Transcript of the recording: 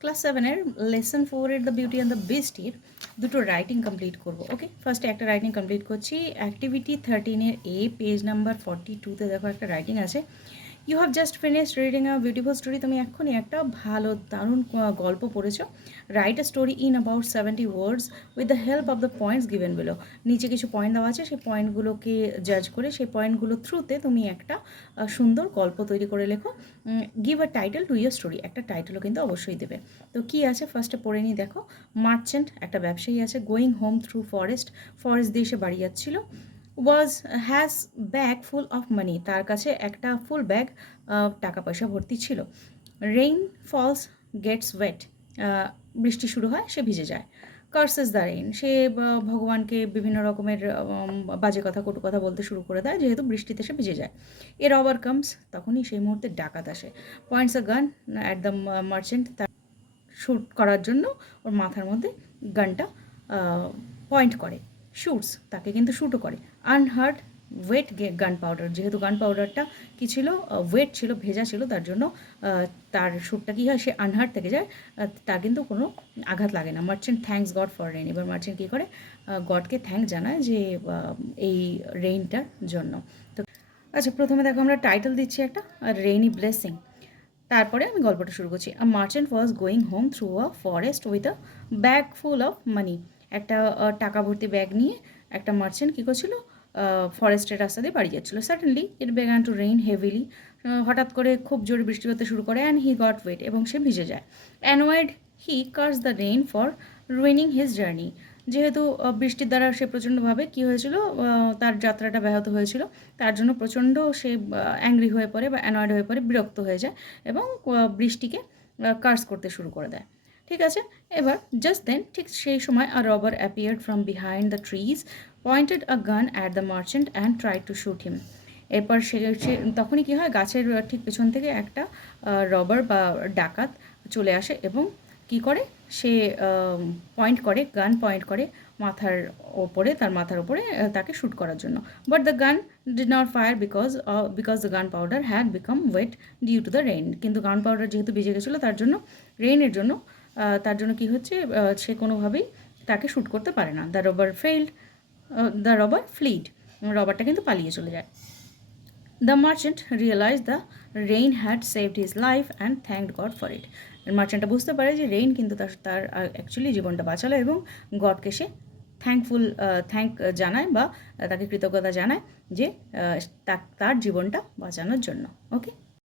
Class 7-এর lesson 4-এর the beauty and the বিস্টের দুটো রাইটিং কমপ্লিট করব। ওকে, ফার্স্টে একটা রাইটিং কমপ্লিট করছি। অ্যাক্টিভিটি 13-এর এ, পেজ নাম্বার 42-তে দেখো একটা রাইটিং আছে। You have just finished reading a beautiful story. তুমি এক্ষুনি একটা ভালো দারুণ গল্প পড়েছো। Write a story in about 70 words with the help of the points given below. নিচে কিছু পয়েন্ট দেওয়া আছে, সেই পয়েন্টগুলোকে জাজ করে সেই পয়েন্টগুলোর থ্রুতে তুমি একটা সুন্দর গল্প তৈরি করে লেখো। Give a title to your story. একটা টাইটেলও কিন্তু অবশ্যই দেবে। তো কী আছে ফার্স্টে পড়ে নিই। দেখো, মার্চেন্ট একটা ব্যবসায়ী আছে। গোয়িং হোম থ্রু ফরেস্ট দিয়ে সে বাড়ি যাচ্ছিল। Has bag full of money. তার কাছে একটা ফুল ব্যাগ টাকা পয়সা ভর্তি ছিল। Rain falls gets wet. বৃষ্টি শুরু হয়, সে ভিজে যায়। কার্সেস দ্য রেইন। সে ভগবানকে বিভিন্ন রকমের বাজে কথা, কটু কথা বলতে শুরু করে দেয়, যেহেতু বৃষ্টিতে সে ভিজে যায়। এ রবার কামস। তখনই সেই মুহূর্তে ডাকাত আসে। Points a gun at the merchant. তার শ্যুট করার জন্য ওর মাথার মধ্যে গানটা পয়েন্ট করে। শ্যুটস, তাকে কিন্তু শ্যুটও করে। And had wet gunpowder. যেহেতু গান পাউডারটা কী ছিল, ওয়েট ছিল, ভেজা ছিল, তার জন্য তার শ্যুটটা কী হয়, সে আনহার্ড থেকে যায়, তার কিন্তু কোনো আঘাত লাগে না। Merchant thanks god for rain. এবার মার্চেন্ট কী করে, গডকে থ্যাঙ্ক জানায় যে এই রেইনটার জন্য। তো আচ্ছা, প্রথমে দেখো আমরা টাইটেল দিচ্ছি একটা, রেইনি ব্লেসিং। তারপরে আমি গল্পটা শুরু করছি। আ merchant was going home through a forest with a bag full of মানি। একটা টাকা ভর্তি ব্যাগ নিয়ে একটা মার্চেন্ট কী করছিল, ফরেস্টের রাস্তা দিয়ে বাড়ি যাচ্ছিলো। Suddenly it began to rain heavily. হঠাৎ করে খুব জোরে বৃষ্টি হতে শুরু করে। And he got wet. এবং সে ভিজে যায়। Annoyed he curse the rain for ruining his journey. যেহেতু বৃষ্টির দ্বারা সে প্রচণ্ডভাবে কী হয়েছিল, তার যাত্রাটা ব্যাহত হয়েছিল, তার জন্য প্রচণ্ড সে অ্যাংরি হয়ে পড়ে বা অ্যানয়েড হয়ে পড়ে, বিরক্ত হয়ে যায় এবং বৃষ্টিকে কার্স করতে শুরু করে দেয়। ঠিক আছে, এবার জাস্ট দেন, ঠিক সেই সময় a robber appeared from behind the trees, pointed a gun at the merchant and tried to shoot him. এরপর সে তখনই কী হয়, গাছের ঠিক পেছন থেকে একটা রবার বা ডাকাত চলে আসে এবং কী করে, সে পয়েন্ট করে, গান পয়েন্ট করে মাথার ওপরে, তার মাথার ওপরে তাকে শ্যুট করার জন্য। But the gun did not fire because the gunpowder had become wet due to the rain. কিন্তু গান পাউডার যেহেতু ভিজে গেছিলো, তার জন্য, রেইনের জন্য, তার জন্য কী হচ্ছে, সে কোনোভাবেই তাকে শ্যুট করতে পারে না। The rubber fled. রবারটা কিন্তু পালিয়ে চলে যায়। The merchant realise the rain had saved his life and thanked God for it. মার্চেন্টটা বুঝতে পারে যে রেইন কিন্তু তার অ্যাকচুয়ালি জীবনটা বাঁচালো, এবং গডকে সে থ্যাঙ্ক জানায় বা তাকে কৃতজ্ঞতা জানায় যে তার জীবনটা বাঁচানোর জন্য। ওকে।